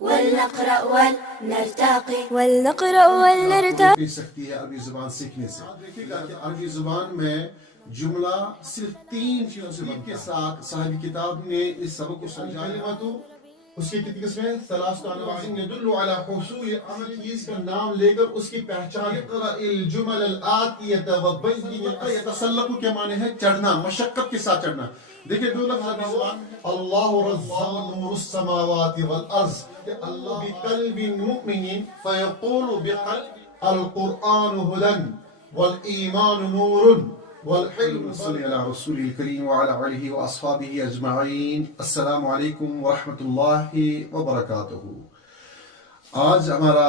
ولنقرأ ولنرتقي پی سکتی ہے عربی زبان سیکھنے سے. دیکھیے گا کہ عربی زبان میں جملہ صرف 3 چیزوں سے بنتا ہے. کے ساتھ صاحب کتاب نے اس سبق کو سمجھایا تو اس کی کتنی قسمیں ثلاث انواع يدل على حصول عمل چیز کا نام لے کر اس کی پہچان. اقرأ الجمل الآتیہ وبین يتسلق کے معنی ہے چڑھنا، مشقت کے ساتھ چڑھنا. دیکھیں دو لفظ عربی زبان میں اللہ رزاق نور السماوات والارض کہ اللہ بقلب مؤمن فیقول بقلب القرآن هدى والایمان نور والحلم. صلی اللہ رسول الکریم وعلی آلہ واصحابہ اجمعین. السلام علیکم ورحمۃ اللہ وبرکاتہ. آج ہمارا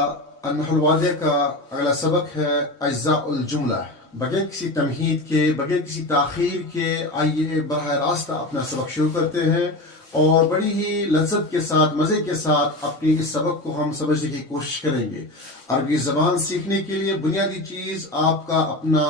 النحو الواضح کا اگلا سبق ہے اجزاء الجملہ. بغیر کسی تمہید کے، بغیر کسی تاخیر کے آئیے براہ راست اپنا سبق شروع کرتے ہیں اور بڑی ہی لذت کے ساتھ، مزے کے ساتھ اپنی اس سبق کو ہم سمجھنے کی کوشش کریں گے. عربی زبان سیکھنے کے لیے بنیادی چیز آپ کا اپنا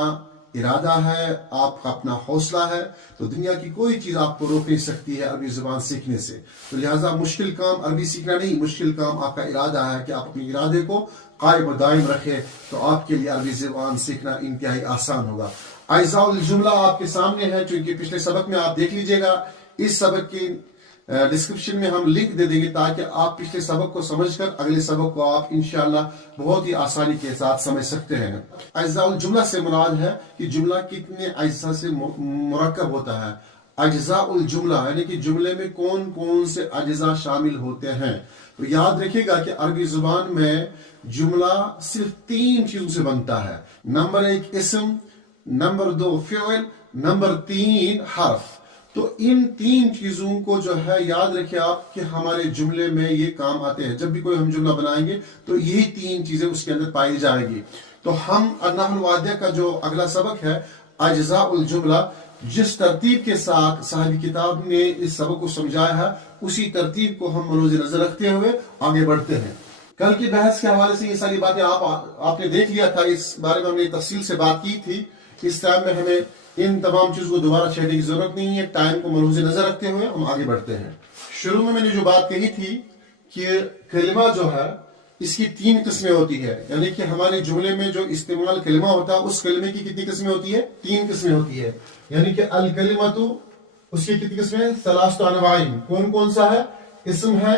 ارادہ ہے، آپ کا اپنا حوصلہ ہے. تو دنیا کی کوئی چیز آپ کو روک نہیں سکتی ہے عربی زبان سیکھنے سے. تو لہٰذا مشکل کام عربی سیکھنا نہیں، مشکل کام آپ کا ارادہ ہے کہ آپ اپنے ارادے کو قائم و دائم رکھے تو آپ کے لیے عربی زبان سیکھنا انتہائی آسان ہوگا. اجزاء الجملہ آپ کے سامنے ہے، چونکہ پچھلے سبق میں آپ دیکھ لیجئے گا. اس سبق کی ڈسکرپشن میں ہم لنک دے دیں گے تاکہ آپ پچھلے سبق کو سمجھ کر اگلے سبق کو آپ انشاءاللہ بہت ہی آسانی کے ساتھ سمجھ سکتے ہیں. اجزاء الجملہ سے مراد ہے کہ جملہ کتنے اجزاء سے مرکب ہوتا ہے. اجزاء الجملہ یعنی کہ جملے میں کون کون سے اجزاء شامل ہوتے ہیں. تو یاد رکھیے گا کہ عربی زبان میں جملہ صرف 3 چیزوں سے بنتا ہے. نمبر 1 اسم، نمبر 2 فعل، نمبر 3 حرف. تو ان 3 چیزوں کو جو ہے یاد رکھیں آپ کہ ہمارے جملے میں یہ کام آتے ہیں. جب بھی کوئی ہم جملہ بنائیں گے تو یہی 3 چیزیں اس کے اندر پائی جائیں گی. تو ہم النحو الواضح کا جو اگلا سبق ہے اجزاء الجملہ، جس ترتیب کے ساتھ صاحب کتاب نے اس سبق کو سمجھایا ہے اسی ترتیب کو ہم ملوز نظر رکھتے ہوئے آگے بڑھتے ہیں. کل کی بحث کے حوالے سے یہ ساری باتیں آپ نے دیکھ لیا تھا، اس بارے میں ہم نے تفصیل سے بات کی تھی. اس ٹائم میں ہمیں ان تمام چیزوں کو دوبارہ چھیڑنے کی ضرورت نہیں ہے. ٹائم کو ملحوظ نظر رکھتے ہوئے ہم آگے بڑھتے ہیں. شروع میں نے جو بات کہی تھی کہ کلمہ جو ہے اس کی 3 قسمیں ہوتی ہے. یعنی کہ ہمارے جملے میں جو استعمال کلمہ ہوتا ہے اس کلمے کی کتنی قسمیں ہوتی ہے؟ 3 قسمیں ہوتی ہے. یعنی کہ الکلمۃ اس کی کتنی قسمیں؟ ثلاث انواع. کون کون سا ہے؟ اسم ہے،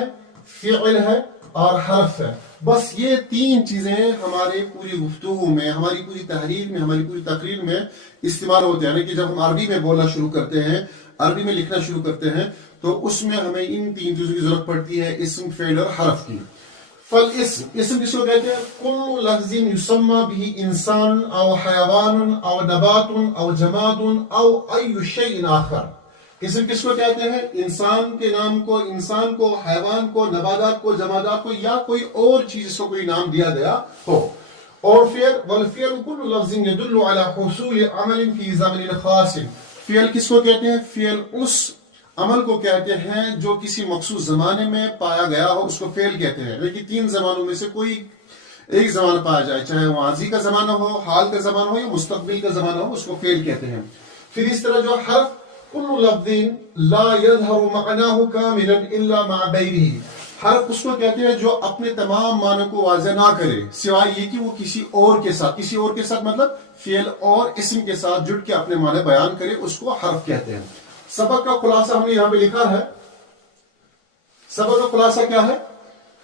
فعل ہے اور حرف ہے. بس یہ 3 چیزیں ہمارے پوری گفتگو میں، ہماری پوری تحریر میں، ہماری پوری تقریر میں استعمال ہوتے ہیں. یعنی کہ جب ہم عربی میں بولنا شروع کرتے ہیں، عربی میں لکھنا شروع کرتے ہیں تو اس میں ہمیں ان 3 چیزوں کی ضرورت پڑتی ہے، اسم، فعل اور حرف کی. اسم کس کو کہتے ہیں؟ کل لفظ یسمى به انسان او حیوان او نبات او جماد او ای شیء آخر. اسم کس کو کہتے ہیں؟ انسان کے نام کو، انسان کو، حیوان کو، نباتات کو، جمادات کو یا کوئی اور چیز جس کو کوئی نام دیا گیا ہو. اور فعل والفعل كل لفظ يدل على حصول عمل في زمن خاص. فعل کس کو کہتے ہیں؟ فعل اس عمل کو کہتے ہیں جو کسی مخصوص زمانے میں پایا گیا ہو، اس کو فعل کہتے ہیں. لیکن 3 زمانوں میں سے کوئی ایک زمانہ پایا جائے، چاہے وہ ماضی کا زمانہ ہو، حال کا زمانہ ہو یا مستقبل کا زمانہ ہو، اس کو فعل کہتے ہیں. پھر اس طرح جو حرف كل لفظ لا يظهر معناه كاملا الا مع غيره. حرف اس کو کہتے ہیں جو اپنے تمام معنی کو واضح نہ کرے سوائے یہ کہ وہ کسی اور کے ساتھ، کسی اور کے ساتھ مطلب فعل اور اسم کے ساتھ جڑ کے اپنے معنی بیان کرے، اس کو حرف کہتے ہیں. سبق کا خلاصہ ہم نے یہاں پہ لکھا ہے. سبق کا خلاصہ کیا ہے؟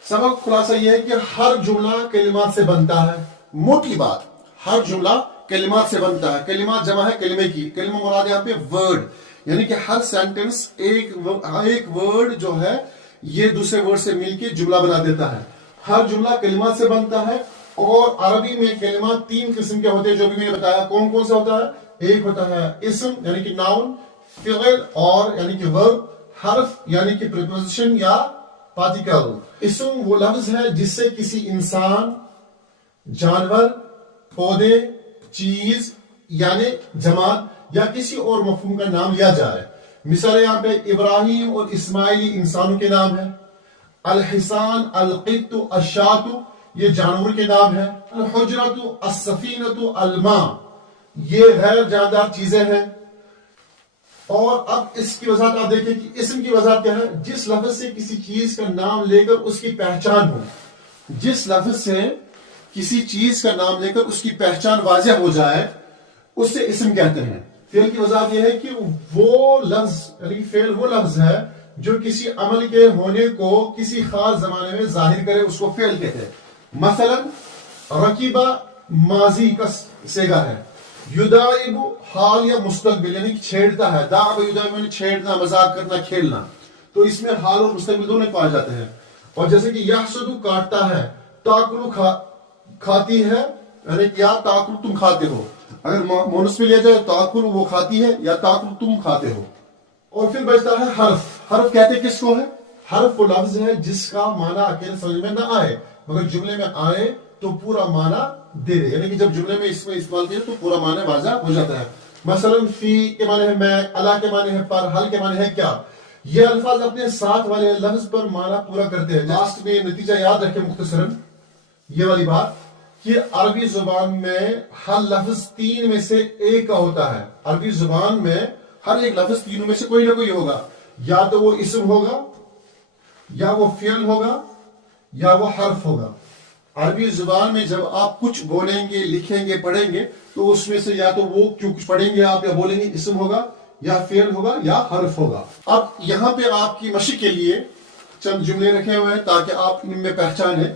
سبق کا خلاصہ یہ ہے کہ ہر جملہ کلمات سے بنتا ہے. موٹی بات، ہر جملہ کلمات سے بنتا ہے. کلمات جمع ہے کلمے کی. کلمہ مراد یہاں پہ ورڈ، یعنی کہ ہر سینٹنس ایک ورڈ جو ہے یہ دوسرے ورڈ سے مل کے جملہ بنا دیتا ہے. ہر جملہ کلمات سے بنتا ہے. اور عربی میں کلمات 3 قسم کے ہوتے ہیں جو بھی میں نے بتایا. کون کون سا ہوتا ہے؟ ایک ہوتا ہے اسم یعنی کہ ناؤن، فعل اور یعنی کہ ورب، حرف یعنی کہ پریپوزیشن یا پارٹیکل. اسم وہ لفظ ہے جس سے کسی انسان، جانور، پودے، چیز یعنی جماد یا کسی اور مفہوم کا نام لیا جائے. مثال یہاں پہ ابراہیم اور اسماعیل انسانوں کے نام ہیں. الحسان، القط، الشاۃ یہ جانور کے نام ہیں. الحجرۃ، السفینۃ، الماء یہ غیر جاندار چیزیں ہیں. اور اب اس کی وضاحت آپ دیکھیں کہ اسم کی وضاحت کیا ہے؟ جس لفظ سے کسی چیز کا نام لے کر اس کی پہچان ہو. جس لفظ سے کسی چیز کا نام لے کر اس کی پہچان واضح ہو جائے اس سے اسم کہتے ہیں. فعل کی وضاحت یہ ہے کہ وہ لفظ یعنی فعل وہ لفظ ہے جو کسی عمل کے ہونے کو کسی خاص زمانے میں ظاہر کرے, اس کو فعل کہتے ہیں. مثلا رکیبہ ماضی کا صیغہ ہے, یداعب حال یا مستقبل یعنی کہ چھیڑتا ہے, داعب یداعب یعنی چھیڑنا, مذاق کرنا, کھیلنا, تو اس میں حال اور مستقبل دونوں پائے جاتے ہیں. اور جیسے کہ یحسد کاٹتا ہے, تاکل کھاتی ہے یعنی کہ یا تاکل تم کھاتے ہو. اگر مونس میں لیا جائے تاکل وہ کھاتی ہے یا تاکل تم کھاتے ہو. اور پھر بچتا ہے حرف. حرف کہتے کس کو ہے؟ حرف وہ لفظ ہے جس کا معنی اکیلے سمجھ میں نہ آئے مگر جملے میں آئے تو پورا معنی دے دے, یعنی کہ جب جملے میں اس میں استعمال کیا تو پورا معنی واضح ہو جاتا ہے. مثلا فی کے معنی ہے میں, الا کے معنی ہے پر, حل کے معنی ہے کیا. یہ الفاظ اپنے ساتھ والے لفظ پر معنی پورا کرتے ہیں. لاسٹ میں نتیجہ یاد رکھیں مختصراً یہ والی بات کہ عربی زبان میں ہر لفظ تین میں سے ایک کا ہوتا ہے. عربی زبان میں ہر ایک لفظ تینوں میں سے کوئی نہ کوئی ہوگا, یا تو وہ اسم ہوگا, یا وہ فعل ہوگا, یا وہ حرف ہوگا. عربی زبان میں جب آپ کچھ بولیں گے, لکھیں گے, پڑھیں گے تو اس میں سے یا تو وہ جو کچھ پڑھیں گے آپ یا بولیں گے اسم ہوگا, یا فعل ہوگا, یا حرف ہوگا. اب یہاں پہ آپ کی مشق کے لیے چند جملے رکھے ہوئے ہیں تاکہ آپ ان میں پہچانیں.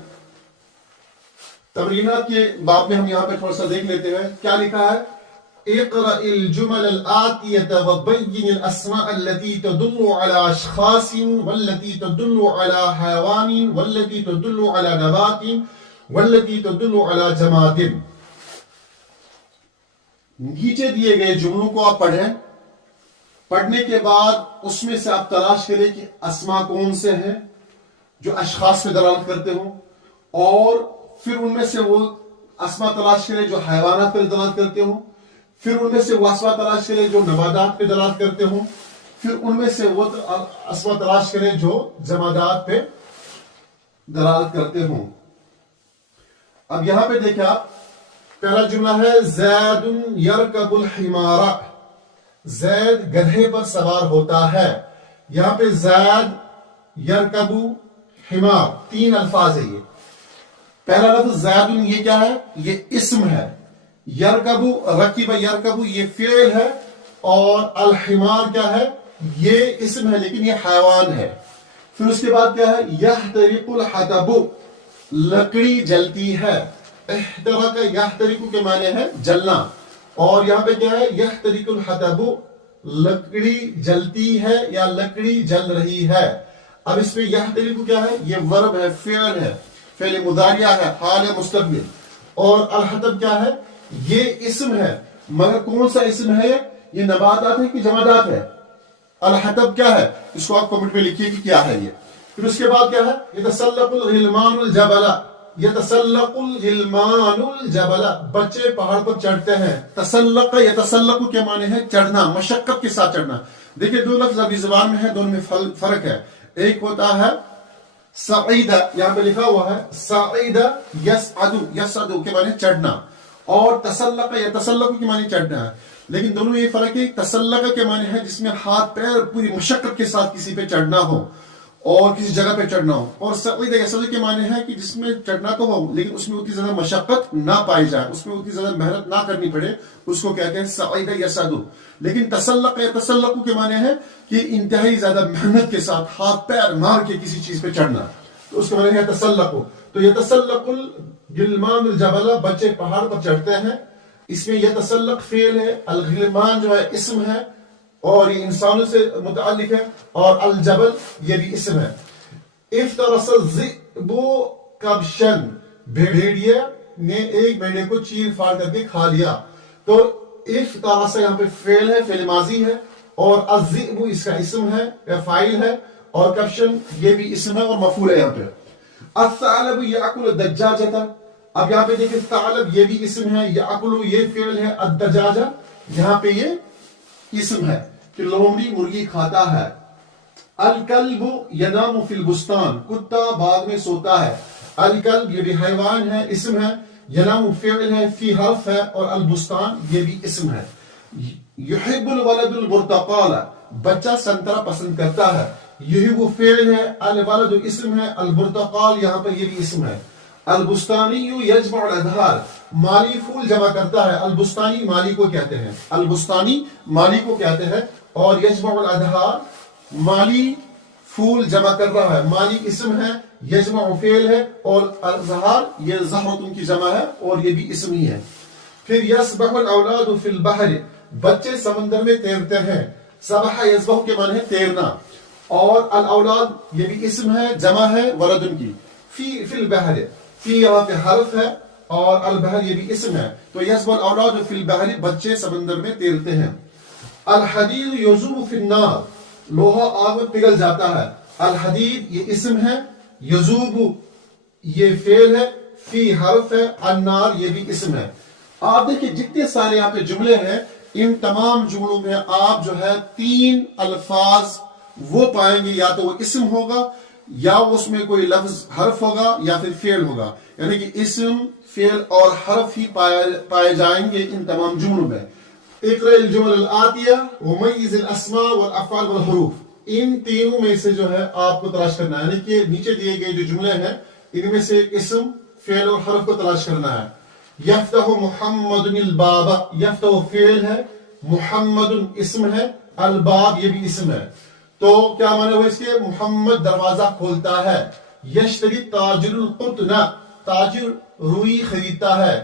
تمرینات کے باب میں ہم یہاں پہ تھوڑا سا دیکھ لیتے ہیں کیا لکھا ہے. اقرأ الجمل الآتية وبين الأسماء التي تدل على أشخاص والتي تدل على حيوان والتي تدل على نبات والتي تدل على جماد. نیچے دیے گئے جملوں کو آپ پڑھیں. پڑھنے کے بعد اس میں سے آپ تلاش کریں کہ اسماء کون سے ہیں جو اشخاص پہ دلالت کرتے ہوں, اور پھر ان میں سے وہ اسماء تلاش کریں جو حیوانات پہ دلالت کرتے ہوں, پھر ان میں سے وہ اسماء تلاش کریں جو نباتات پہ دلالت کرتے ہوں, پھر ان میں سے وہ اسماء تلاش کریں جو جمادات پہ دلالت کرتے ہوں. اب یہاں پہ دیکھیں آپ, پہلا جملہ ہے زید یرکب الحمار, زید گدھے پر سوار ہوتا ہے. یہاں پہ زید, یرکب, حمار تین الفاظ ہے. یہ پہلا لفظ زید یہ کیا ہے؟ یہ اسم ہے. یرکبو, رکیب یرکبو یہ فعل ہے, اور الحمار کیا ہے؟ یہ اسم ہے لیکن یہ حیوان ہے. پھر اس کے بعد کیا ہے؟ یحترق الحطب, لکڑی جلتی ہے. احترق یحترق کے معنی ہے جلنا, اور یہاں پہ کیا ہے؟ یحترق الحطب, لکڑی جلتی ہے یا لکڑی جل رہی ہے. اب اس میں یحترق کیا ہے؟ یہ ورب ہے, فعل ہے, فعل مضارع ہے, حال ہے, مستقبل. اور الحطب کیا ہے؟ یہ اسم ہے, مگر کون سا اسم ہے؟ یہ نباتات ہے کہ جمادات ہے؟ الحطب کیا ہے؟ اس کو آپ کمنٹ میں لکھیے کہ کیا ہے یہ. پھر اس کے بعد کیا ہے؟ یتسلق الغلمان الجبل, یتسلق الغلمان الجبل, بچے پہاڑ پر چڑھتے ہیں. تسلق, یتسلق کے معنی ہے چڑھنا, مشقت کے ساتھ چڑھنا. دیکھیں دو لفظ عربی زبان میں ہے, دونوں میں فرق ہے. ایک ہوتا ہے سعید, یہاں پہ لکھا ہوا ہے سعید یسعد, یسعد کے معنی چڑھنا, اور تسلق یا تسلق کے معنی چڑھنا ہے. لیکن دونوں یہ فرق ہے, تسلق کے معنی ہے جس میں ہاتھ پیر پوری مشقت کے ساتھ کسی پہ چڑھنا ہو اور کسی جگہ پہ چڑھنا ہو, اور سعید یسعد کے معنی ہے کہ جس میں چڑھنا تو ہو لیکن اس میں اتنی زیادہ مشقت نہ پائی جائے, اس میں اتنی زیادہ محنت نہ کرنی پڑے, اس کو کہتے ہیں سعید یسعد. لیکن تسلق یا تسلق کے معنی ہے کہ انتہائی زیادہ محنت کے ساتھ ہاتھ پیر مار کے کسی چیز پہ چڑھنا, تو اس کا معنی ہے تسلق. تو یہ تسلق الغلمان الجبل, بچے پہاڑ پر چڑھتے ہیں. اس میں یہ تسلق فعل ہے, الغلمان جو ہے اسم ہے اور یہ انسانوں سے متعلق ہے, اور الجبل یہ بھی اسم ہے. افترس الذئب کبشن, بھیڑیے نے ایک بھیڑے کو چیر پھاڑ کر کے کھا لیا. تو افترس یہاں پہ فعل ہے, فعل ماضی ہے, اور الذئب اس کا اسم ہے یا فاعل ہے, اور کبشن یہ بھی اسم ہے اور مفعول ہے یہاں پہ. الثعلب یاکل الدجاجۃ, اب یہاں پہ دیکھیں ثعلب یہ بھی اسم ہے, یاکل یہ فعل ہے, الدجاجہ یہاں پہ یہ اسم ہے کہ لومڑی مرغی کھاتا ہے. الکلب ینام فی البستان, کتا باغ میں سوتا ہے. الکلب یہ بھی حیوان ہے, اسم ہے. ینام فعل ہے, فی حرف ہے, اور البستان یہ بھی اسم ہے. یحب الولد البرتقال، بچہ سنترا پسند کرتا ہے. یحب فعل ہے، الولد اسم ہے، البرتقال یہاں پر یہ بھی اسم ہے. البستانی یجمع الادھار، مالی پھول جمع کرتا ہے. البستانی مالی کو کہتے ہیں، البستانی مالی کو کہتے ہیں. اور یجمع الادھار مالی پھول جمع کر رہا ہے. مالی اسم ہے، یجمع فعل ہے، اور الازہار یہ زہرۃ کی جمع ہے اور یہ بھی اسم ہی ہے. پھر یسبح الاولاد فی البحر، بچے سمندر میں تیرتے ہیں. سبح یسبح کے معنی ہے تیرنا. اور الاولاد یہ بھی اسم ہے، جمع ہے ولد کی. فی البحر، فی یہاں پہ حرف ہے اور البحر یہ بھی اسم ہے. تو یسبح الاولاد فی البحر، بچے سمندر میں تیرتے ہیں. الحدید یذوب فی النار، لوہا آگ میں پگھل جاتا ہے. الحدید یہ اسم ہے، یذوب یہ فعل ہے، فی حرف ہے، النار یہ بھی اسم ہے. آپ دیکھیں جتنے سارے یہاں پہ جملے ہیں، ان تمام جملوں میں آپ جو ہے 3 الفاظ وہ پائیں گے، یا تو وہ اسم ہوگا یا اس میں کوئی لفظ حرف ہوگا یا پھر فعل ہوگا. یعنی کہ اسم، فعل اور حرف ہی پائے جائیں گے ان تمام جملوں میں. اقرأ الجمل الآتیہ ومیز الاسماء والافعال والحروف، ان تینوں میں سے جو ہے آپ کو تلاش کرنا ہے. یعنی کہ نیچے دیے گئے جو جملے ہیں ان میں سے اسم، فعل اور حرف کو تلاش کرنا ہے. یفتح محمد الباب، یفتح فعل ہے، محمد اسم ہے، الباب یہ بھی اسم ہے. تو کیا معنی ہوا اس کے؟ محمد دروازہ کھولتا ہے. یشتری تاجر القطن، تاجر روئی خریدتا ہے.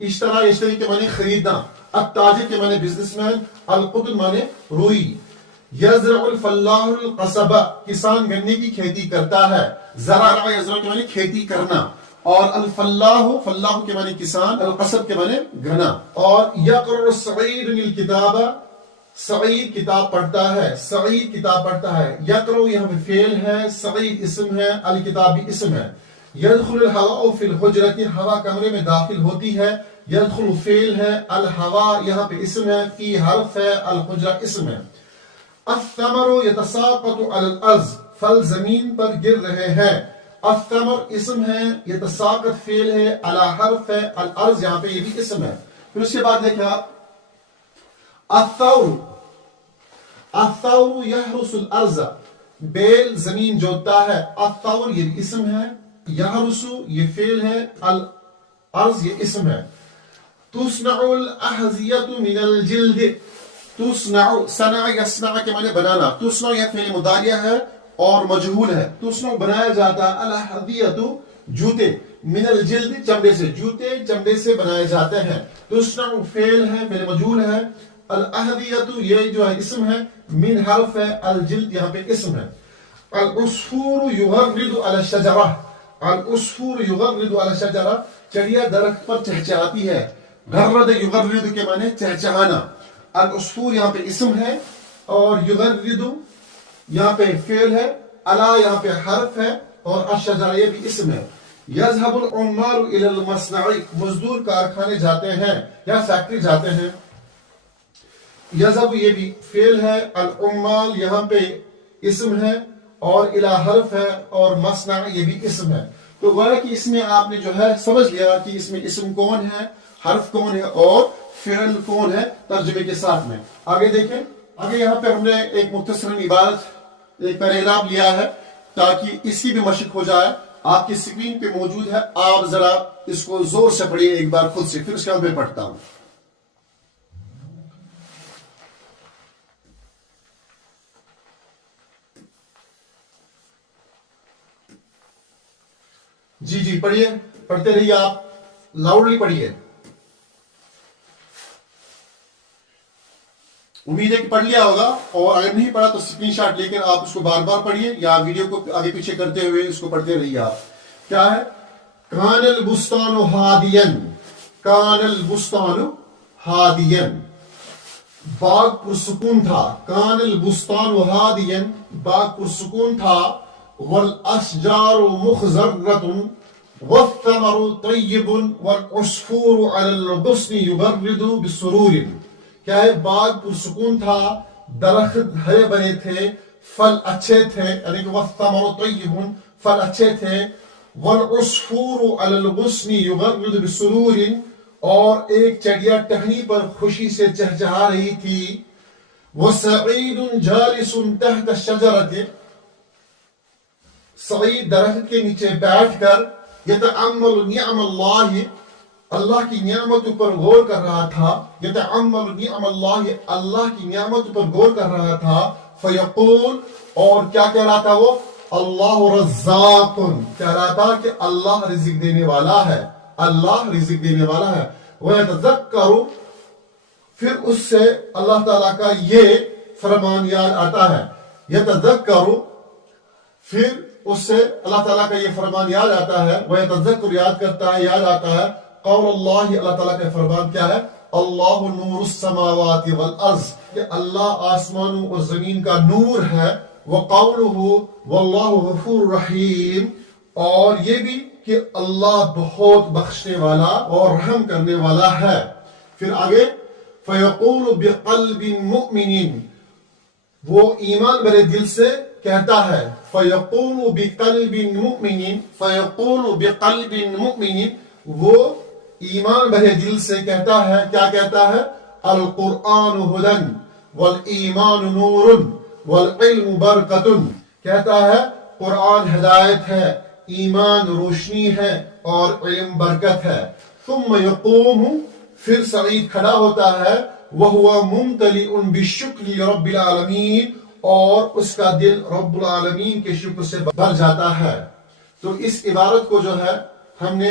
اشترا یشتری کے معنی خریدنا، التاجر کے معنی بزنس مین، القطن معنی روئی. یزرع الفلاح القصب، کسان گنے کی کھیتی کرتا ہے. زرع یزرع کے معنی کھیتی کرنا. اور الفلاح، فلاح کے معنی کسان، القصب کے معنی گنا. اور یقرأ سعید الکتاب، سعید کتاب پڑھتا ہے، سعید کتاب پڑھتا ہے. یقرأ یہاں پہ فعل ہے، سعید اسم ہے، الکتاب بھی اسم ہے. یدخل الہواء فی الحجرۃ، ہوا کمرے میں داخل ہوتی ہے. یدخل فعل ہے، الہواء یہاں پہ اسم ہے، فی حرف ہے، الحجرہ اسم ہے. الثمر یتساقط علی الارض، پھل زمین پر گر رہے ہیں. الثمر اسم ہے، یتساقط فعل ہے، علی حرف ہے، الارض یہاں پہ یہ بھی اسم ہے. پھر اس کے بعد دیکھیں آپ الثور، الثور یحرس الارض، بیل زمین جوتتا ہے. الثور یہ اسم ہے، یحرس یہ فعل ہے، الارض یہ اسم ہے. تصنع الاحذیۃ من الجلد، تصنع، صنع یصنع کے معنی بنانا. تصنع یہ فعل مضارع ہے اور مجہول ہے. تصنع بنایا جاتا ہے، الاحذیۃ جوتے، من الجلد چمڑے سے، جوتے چمڑے سے بنائے جاتے ہیں. تصنع فعل ہے، فعل مجہول ہے. الاحذیۃ یہ جو ہے اسم ہے، من حرف ہے، الجلد یہاں پہ اسم ہے. العصفور یغرد علی الشجرہ، العصفور یغرد علی الشجرہ، چڑیا درخت پر چہچہاتی ہے. غرد یغرد کے معنی چہچہانا. العصفور یہاں پہ اسم ہے اور یغرد یہاں پہ فعل ہے، علی یہاں پہ حرف ہے اور الشجرہ یہ بھی اسم ہے. یذهب العمال الی المصنع، مزدور کارخانے جاتے ہیں یا فیکٹری جاتے ہیں. یذهب یہ بھی فعل ہے، العمال یہاں پہ اسم ہے اور الی حرف ہے اور مصنع یہ بھی اسم ہے. تو گویا کہ اس میں آپ نے جو ہے سمجھ لیا کہ اس میں اسم کون ہے، حرف کون ہے اور فعل کون ہے ترجمے کے ساتھ میں. آگے دیکھیں، آگے یہاں پہ ہم نے ایک مختصر عبارت، ایک پیراگراف لیا ہے تاکہ اس کی بھی مشق ہو جائے. آپ کی اسکرین پہ موجود ہے، آپ ذرا اس کو زور سے پڑھیے ایک بار خود سے، پھر اس کے بعد میں پڑھتا ہوں. جی جی پڑھیے، پڑھتے رہیے، آپ لاؤڈلی پڑھیے. امید ہے کہ پڑھ لیا ہوگا، اور اگر نہیں پڑھا تو اسکرین شاٹ لے کر آپ اس کو بار بار پڑھیے یا ویڈیو کو آگے پیچھے کرتے ہوئے اس کو پڑھتے رہیے. آپ کیا ہے؟ کان البستان ہادین، کان البستان ہادین، باغ پرسکون تھا. کان البستان ہادین، باغ پرسکون تھا. والاشجار مخضرۃ والثمر طیب والعصفور علی الغصن یبرد بسرور. کیا ہے؟ باغ پرسکون تھا، درخت ہرے بھرے تھے، پھل اچھے تھے، یعنی کہ والثمر طیب، پھل اچھے تھے. والعصفور علی الغصن یبرد بسرور، اور ایک چڑیا ٹہنی پر خوشی سے چہچہا رہی تھی. وَسَعِيدٌ جَالِسٌ تَحْتَ الشَّجَرَةِ سعید درخت کے نیچے بیٹھ کر یتعمل نعم اللہ اللہ کی نعمتوں پر غور کر رہا تھا. یتعمل نعم اللہ اللہ کی نعمتوں پر غور کر رہا تھا. فیقول اور کیا کہہ رہا تھا وہ؟ اللہ رزاق کہہ رہا تھا کہ اللہ رزق دینے والا ہے. اللہ رزق دینے والا ہے. وَيَتَذَكَّرُ پھر اس سے اللہ تعالیٰ کا یہ فرمان یاد آتا ہے. یتذکر پھر اس سے اللہ تعالیٰ کا یہ فرمان یاد آتا ہے. وَيَتَذَكَّرُ یاد کرتا ہے یاد آتا ہے قول اللہ اللہ تعالیٰ کا فرمان کیا ہے؟ اللہ نور السماوات والارض کہ اللہ آسمانوں اور زمین کا نور ہے. وقولہ واللہ غفور رحیم اور یہ بھی کہ اللہ بہت بخشنے والا اور رحم کرنے والا ہے. پھر آگے فیقول بقلب مؤمن وہ ایمان بھرے دل سے کہتا ہے. فیقول بقلب مؤمن فیقول بقلب مؤمن وہ ایمان بھرے دل سے کہتا ہے. کیا کہتا ہے؟ القرآن ہدن والایمان نور والعلم برکت کہتا ہے قرآن ہدایت ہے ایمان روشنی ہے اور علم برکت ہے. ثم یقوم پھر سعید کھڑا ہوتا ہے وہو ممتلئ بالشکر رب العالمین اور اس کا دل رب العالمین کے شکر سے بھر جاتا ہے. تو اس عبارت کو جو ہے ہم نے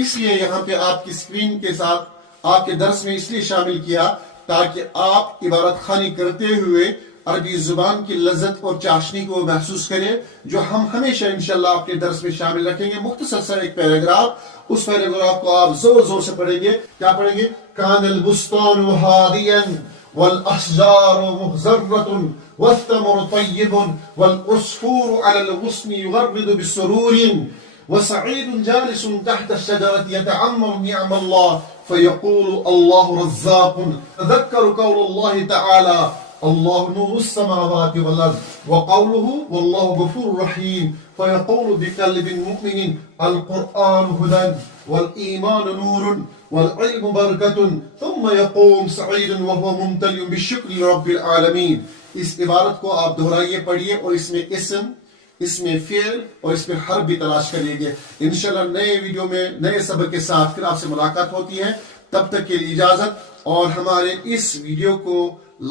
اس لیے یہاں پہ آپ کی سکرین کے ساتھ آپ کے درس میں اس لیے شامل کیا تاکہ آپ عبارت خوانی کرتے ہوئے عربی زبان کی لذت اور چاشنی کو محسوس کریں جو ہم ہمیشہ انشاءاللہ اپنے درس میں شامل رکھیں گے. مختصر سا ایک پیراگراف اس پیراگراف کو آپ زور زور سے پڑھیں گے. کیا پڑھیں گے؟ کان البستان ہادیا والاشجار مخضرة والثمر طیب والعصفور على الغصن يغرد بسرور وسعيد جالس تحت الشجرة يتعمر نعم الله فيقول الله رزاق. تذكر قول الله تعالى الله نور السماوات والأرض وقوله والله غفور رحيم فيقول بقلب مؤمن القرآن هدى والإيمان نور والعلم بركة ثم يقوم سعيد وهو ممتلئ بالشكر لرب العالمين. اس عبارت کو آپ دہرائیے پڑھیے اور اس میں اسم اس میں فعل اور اس میں حرف بھی تلاش کریے گے. انشاءاللہ نئے ویڈیو میں نئے سبق کے ساتھ پھر آپ سے ملاقات ہوتی ہے. تب تک کے لیے اجازت اور ہمارے اس ویڈیو کو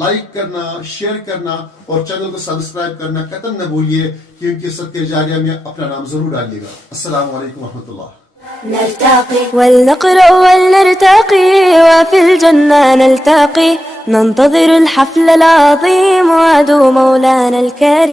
لائک کرنا شیئر کرنا اور چینل کو سبسکرائب کرنا قطعاً نہ بھولیے کیونکہ صدقہ جاریہ میں اپنا نام ضرور ڈالیے گا. السلام علیکم ورحمۃ اللہ. نلتقي ولنقرأ ولنرتقي وفي الجنة نلتقي ننتظر الحفل العظيم وعدو مولانا الكريم.